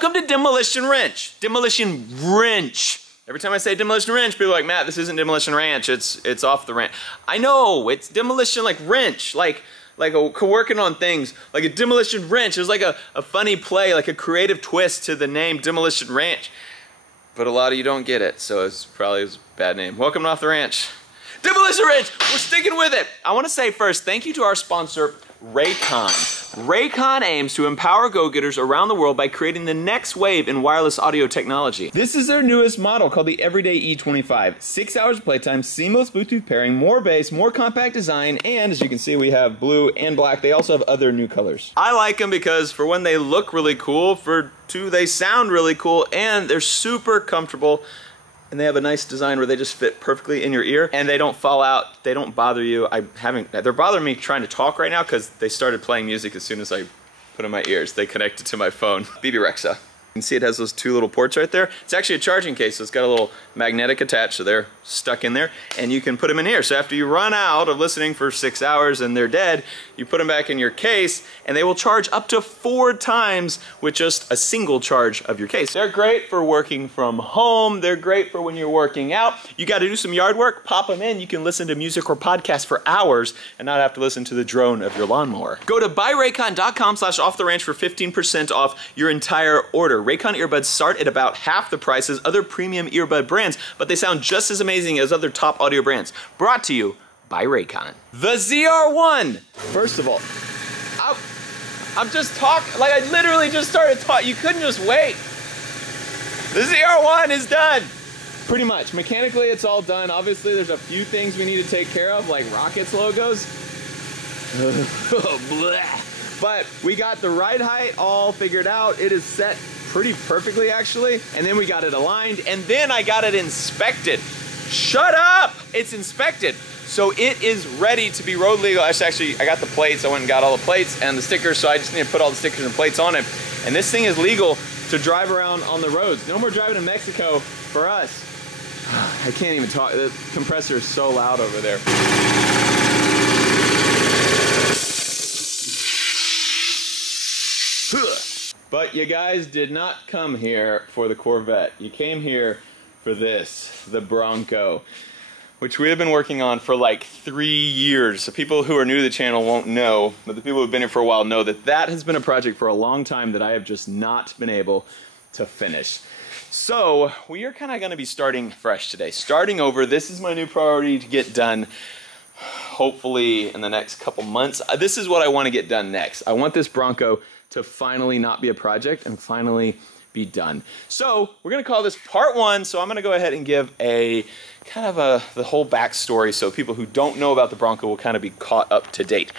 Welcome to Demolition Wrench. Demolition Wrench. Every time I say Demolition Wrench, people are like, Matt, this isn't Demolition Ranch. It's off the ranch. I know, it's Demolition like wrench, like working on things, like a demolition wrench. There's like a funny play, like a creative twist to the name Demolition Ranch. But a lot of you don't get it, so it's probably a bad name. Welcome to Off the Ranch. Demolition Ranch, we're sticking with it. I want to say first, thank you to our sponsor, Raycon. Raycon aims to empower go-getters around the world by creating the next wave in wireless audio technology. This is their newest model called the Everyday E25. 6 hours of playtime, seamless Bluetooth pairing, more bass, more compact design, and as you can see, we have blue and black. They also have other new colors. I like them because for one, they look really cool, for two, they sound really cool, and they're super comfortable. And they have a nice design where they just fit perfectly in your ear and they don't fall out, they don't bother you. They're bothering me trying to talk right now because they started playing music as soon as I put in my ears. They connected to my phone. BB Rexa. You can see it has those two little ports right there. It's actually a charging case, so it's got a little magnetic attached, so they're stuck in there, and you can put them in here. So after you run out of listening for 6 hours and they're dead, you put them back in your case, and they will charge up to 4 times with just a single charge of your case. They're great for working from home. They're great for when you're working out. You got to do some yard work, pop them in. You can listen to music or podcasts for hours and not have to listen to the drone of your lawnmower. Go to buyraycon.com/offtheranch for 15% off your entire order. Raycon earbuds start at about half the price as other premium earbud brands, but they sound just as amazing as other top audio brands. Brought to you by Raycon. The ZR1. First of all, I'm just talking, like I literally just started talking. You couldn't just wait. The ZR1 is done. Pretty much. Mechanically, it's all done. Obviously, there's a few things we need to take care of, like Rockets logos. But we got the ride height all figured out. It is set pretty perfectly, actually. And then we got it aligned, and then I got it inspected. Shut up! It's inspected. So it is ready to be road legal. Actually, I got the plates. I went and got all the plates and the stickers, so I just need to put all the stickers and plates on it. And this thing is legal to drive around on the roads. No more driving to Mexico for us. I can't even talk. The compressor is so loud over there. But you guys did not come here for the Corvette. You came here for this, the Bronco, which we have been working on for like 3 years. So people who are new to the channel won't know, but the people who've been here for a while know that that has been a project for a long time that I have just not been able to finish. So we are kind of going to be starting fresh today, starting over. This is my new priority to get done, hopefully in the next couple months. This is what I want to get done next. I want this Bronco to finally not be a project and finally be done. So we're gonna call this part 1. So I'm gonna go ahead and give a kind of the whole backstory so people who don't know about the Bronco will kind of be caught up to date.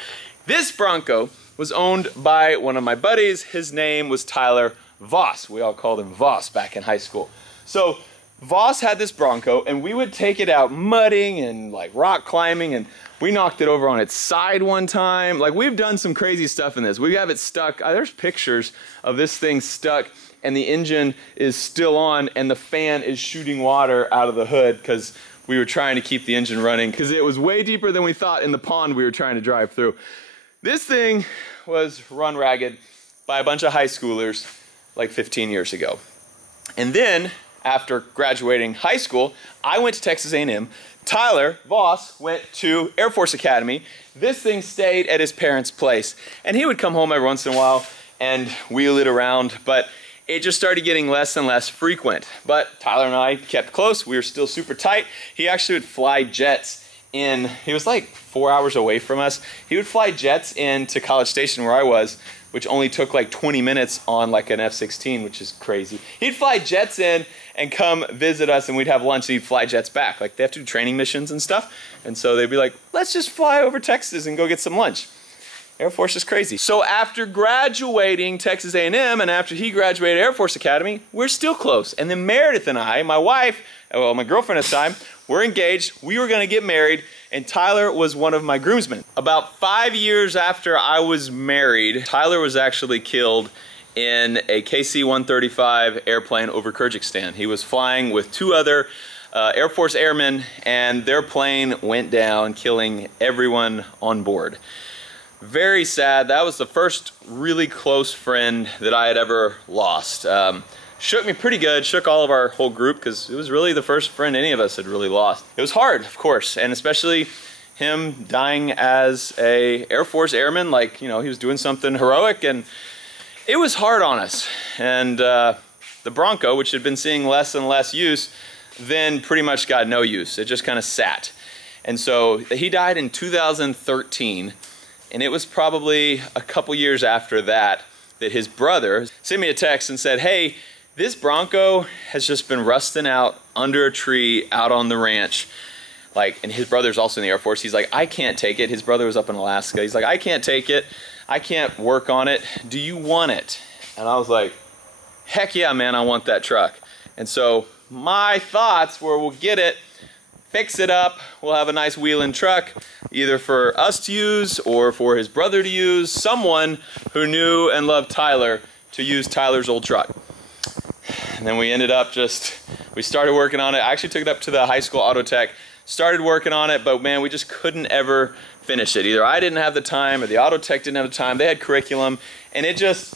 This Bronco was owned by one of my buddies. His name was Tyler Voss. We all called him Voss back in high school. So Voss had this Bronco, and we would take it out mudding and like rock climbing, and we knocked it over on its side one time. Like, we've done some crazy stuff in this. We have it stuck. There's pictures of this thing stuck, and the engine is still on, and the fan is shooting water out of the hood because we were trying to keep the engine running because it was way deeper than we thought in the pond we were trying to drive through. This thing was run ragged by a bunch of high schoolers like 15 years ago. And then, after graduating high school, I went to Texas A&M. Tyler Voss went to Air Force Academy. This thing stayed at his parents' place, and he would come home every once in a while and wheel it around, but it just started getting less and less frequent. But Tyler and I kept close. We were still super tight. He actually would fly jets in. He was like 4 hours away from us. He would fly jets into College Station where I was, which only took like 20 minutes on like an F-16, which is crazy. He'd fly jets in and come visit us, and we'd have lunch, and he'd fly jets back. Like, they have to do training missions and stuff, and so they'd be like, let's just fly over Texas and go get some lunch. Air Force is crazy. So after graduating Texas A&M, and after he graduated Air Force Academy, we're still close. And then Meredith and I, my wife, well, my girlfriend at the time, we're engaged. We were gonna get married, and Tyler was one of my groomsmen. About 5 years after I was married, Tyler was actually killed in a KC-135 airplane over Kyrgyzstan. He was flying with 2 other Air Force airmen, and their plane went down, killing everyone on board. Very sad. That was the first really close friend that I had ever lost. Shook me pretty good, shook all of our whole group, because it was really the first friend any of us had really lost. It was hard, of course, and especially him dying as a Air Force airman, like, you know, he was doing something heroic, and it was hard on us. And the Bronco, which had been seeing less and less use, then pretty much got no use. It just kind of sat. And so he died in 2013, and it was probably a couple years after that that his brother sent me a text and said, hey, this Bronco has just been rusting out under a tree out on the ranch. Like, and his brother's also in the Air Force. He's like, I can't take it. His brother was up in Alaska. He's like, I can't take it. I can't work on it. Do you want it? And I was like, heck yeah, man, I want that truck. And so my thoughts were, we'll get it, fix it up, we'll have a nice wheeling truck, either for us to use or for his brother to use, someone who knew and loved Tyler to use Tyler's old truck. And then we ended up we started working on it. I actually took it up to the high school auto tech, started working on it, but man, we just couldn't ever finish it. Either I didn't have the time or the auto tech didn't have the time. They had curriculum, and it just,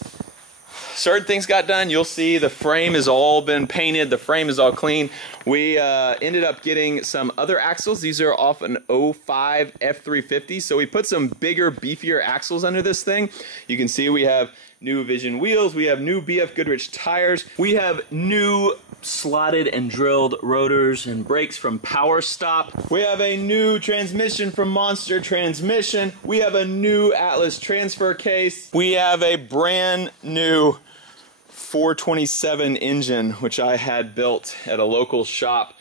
certain things got done. You'll see the frame has all been painted. The frame is all clean. We ended up getting some other axles. These are off an 05 F350. So we put some bigger, beefier axles under this thing. You can see we have new Vision wheels. We have new BF Goodrich tires. We have new slotted and drilled rotors and brakes from Power Stop. We have a new transmission from Monster Transmission. We have a new Atlas transfer case. We have a brand new 427 engine, which I had built at a local shop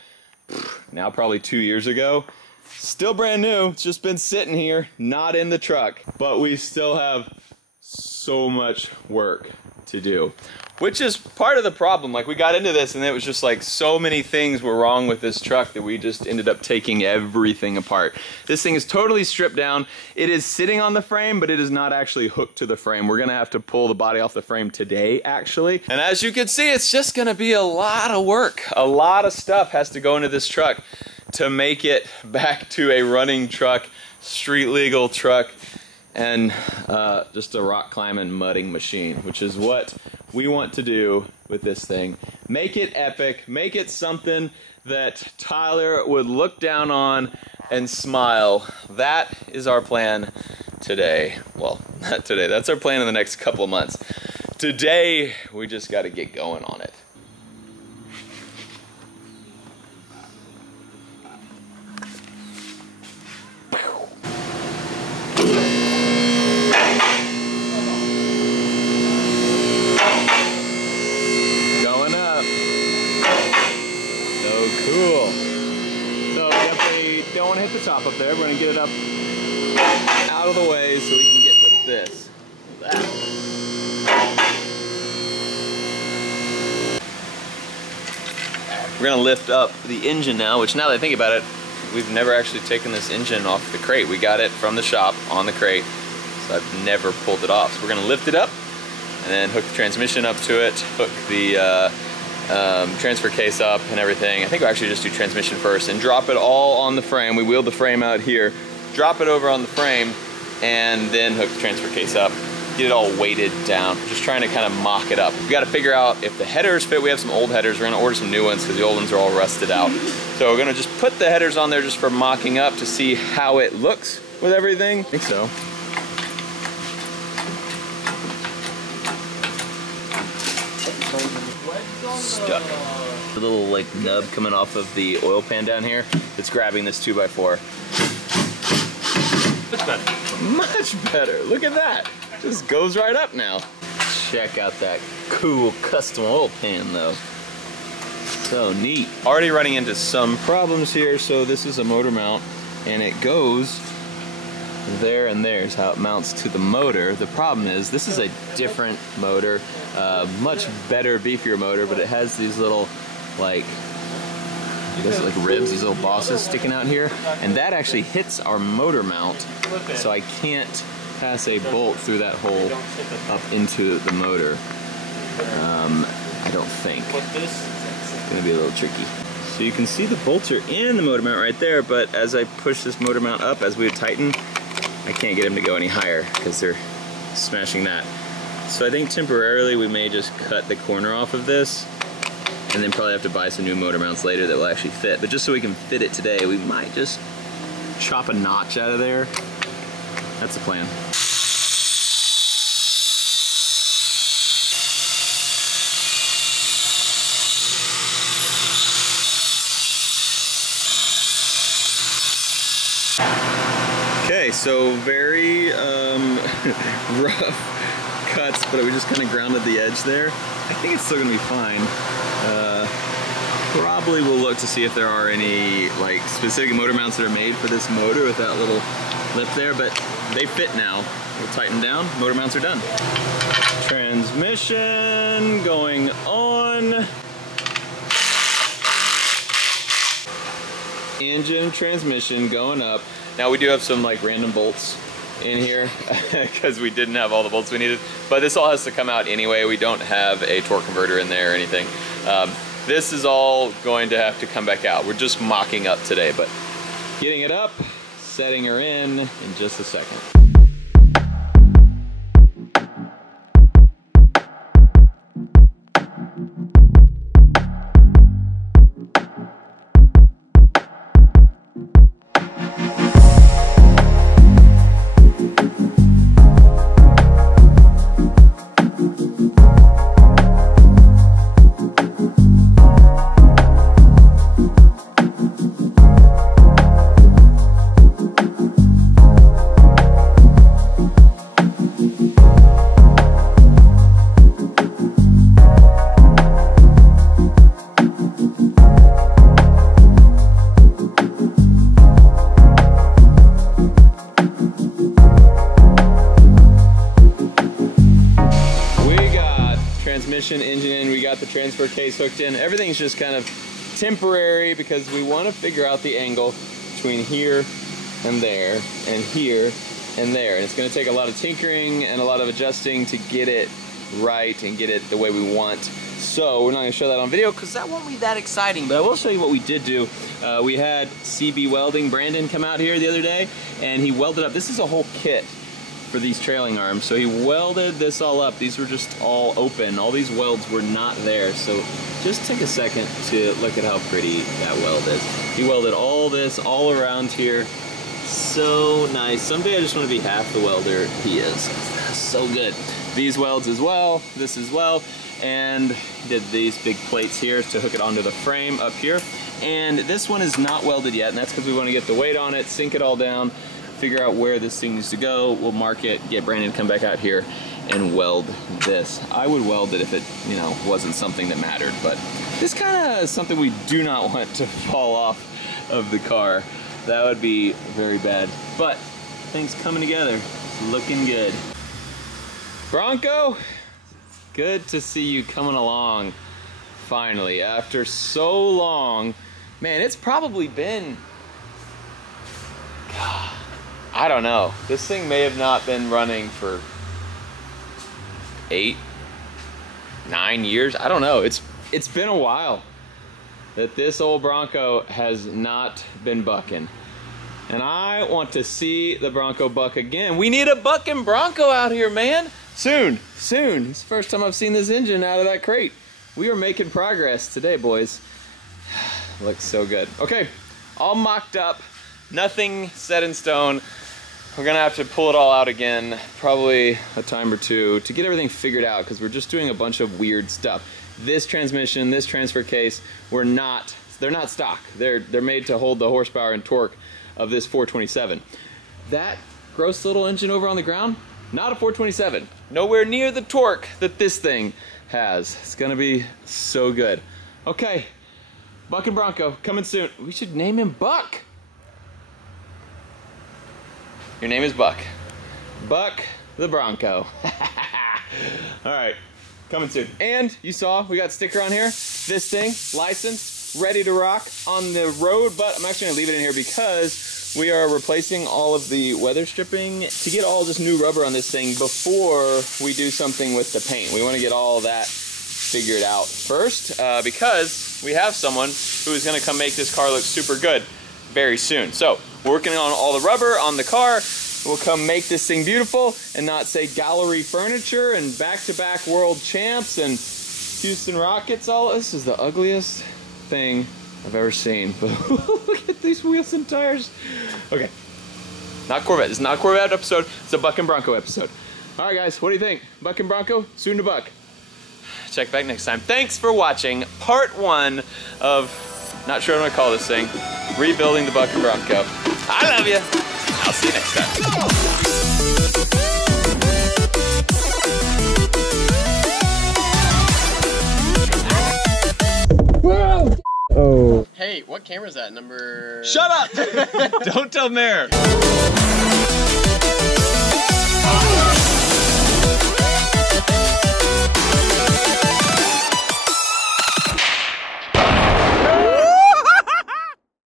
now probably 2 years ago. Still brand new. It's just been sitting here, not in the truck. But we still have so much work to do, which is part of the problem. Like, we got into this and it was just like so many things were wrong with this truck that we just ended up taking everything apart. This thing is totally stripped down. It is sitting on the frame, but it is not actually hooked to the frame. We're gonna have to pull the body off the frame today, actually. And as you can see, it's just gonna be a lot of work. A lot of stuff has to go into this truck to make it back to a running truck, street legal truck, and just a rock climbing mudding machine, which is what we want to do with this thing. Make it epic, make it something that Tyler would look down on and smile. That is our plan today. Well, not today, that's our plan in the next couple of months. Today, we just gotta get going on it. Cool. So we definitely don't want to hit the top up there. We're going to get it up out of the way so we can get to this. That. We're going to lift up the engine now, which now that I think about it, we've never actually taken this engine off the crate. We got it from the shop on the crate, so I've never pulled it off. So we're going to lift it up and then hook the transmission up to it, hook the transfer case up and everything. I think we'll actually just do transmission first and drop it all on the frame. We wheeled the frame out here, drop it over on the frame, and then hook the transfer case up, get it all weighted down. Just trying to kind of mock it up. We got to figure out if the headers fit. We have some old headers. We're going to order some new ones because the old ones are all rusted out. So we're going to just put the headers on there just for mocking up to see how it looks with everything. I think so. Stuck. A little like nub coming off of the oil pan down here that's grabbing this 2x4. Much better. Much better. Look at that. Just goes right up now. Check out that cool custom oil pan though. So neat. Already running into some problems here. So this is a motor mount and it goes there and there's how it mounts to the motor. The problem is this is a different motor, much better, beefier motor, but it has these little like, I guess like ribs, these little bosses sticking out here, and that actually hits our motor mount, so I can't pass a bolt through that hole up into the motor. I don't think. It's gonna be a little tricky. So you can see the bolts are in the motor mount right there, but as I push this motor mount up, as we would tighten, I can't get them to go any higher because they're smashing that. So I think temporarily we may just cut the corner off of this and then probably have to buy some new motor mounts later that will actually fit. But just so we can fit it today, we might just chop a notch out of there. That's the plan. Okay, so very rough cuts, but we just kind of grounded the edge there. I think it's still gonna be fine. Probably we'll look to see if there are any like specific motor mounts that are made for this motor with that little lip there, but they fit now. We'll tighten down, motor mounts are done. Transmission going on. Engine, transmission going up. Now we do have some like random bolts in here because we didn't have all the bolts we needed, but this all has to come out anyway. We don't have a torque converter in there or anything. This is all going to have to come back out. We're just mocking up today, but getting it up, setting her in just a second. Engine in, we got the transfer case hooked in. Everything's just kind of temporary because we want to figure out the angle between here and there and here and there. And it's going to take a lot of tinkering and a lot of adjusting to get it right and get it the way we want. So we're not going to show that on video because that won't be that exciting, but I will show you what we did do. We had CB Welding, Brandon, come out here the other day and he welded up. This is a whole kit for these trailing arms. So he welded this all up. These were just all open. All these welds were not there. So just take a second to look at how pretty that weld is. He welded all this all around here. So nice. Someday I just want to be half the welder he is. That's so good. These welds as well, this as well. And he did these big plates here to hook it onto the frame up here. And this one is not welded yet, and that's because we want to get the weight on it, sink it all down, figure out where this thing needs to go. We'll mark it, get Brandon to come back out here and weld this. I would weld it if it, you know, wasn't something that mattered, but this kind of is something we do not want to fall off of the car. That would be very bad, but things coming together, looking good. Bronco, good to see you coming along finally after so long. Man, it's probably been, God, I don't know. This thing may have not been running for 8, 9 years. I don't know. It's been a while that this old Bronco has not been bucking. And I want to see the Bronco buck again. We need a bucking Bronco out here, man. Soon, soon. It's the first time I've seen this engine out of that crate. We are making progress today, boys. Looks so good. Okay, all mocked up. Nothing set in stone. We're gonna have to pull it all out again, probably a time or two, to get everything figured out, because we're just doing a bunch of weird stuff. This transmission, this transfer case, they're not stock. They're made to hold the horsepower and torque of this 427. That gross little engine over on the ground, not a 427. Nowhere near the torque that this thing has. It's gonna be so good. Okay, Buck and Bronco, coming soon. We should name him Buck. Your name is Buck. Buck the Bronco. All right, coming soon. And you saw we got a sticker on here. This thing, licensed, ready to rock on the road, but I'm actually gonna leave it in here because we are replacing all of the weather stripping to get all this new rubber on this thing before we do something with the paint. We wanna get all of that figured out first because we have someone who is gonna come make this car look super good very soon. So we're working on all the rubber on the car, will come make this thing beautiful and not say gallery furniture and back-to-back world champs and Houston Rockets. All this is the ugliest thing I've ever seen. But look at these wheels and tires. Okay, not Corvette. It's not a Corvette episode. It's a Buck and Bronco episode. All right, guys, what do you think? Buck and Bronco, soon to Buck. Check back next time. Thanks for watching part 1 of, not sure what I'm gonna call this thing, rebuilding the Buck and Bronco. I love you. I'll see you next time. Whoa! Oh. Hey, what camera is that? Number... Shut up! Don't tell Mayor.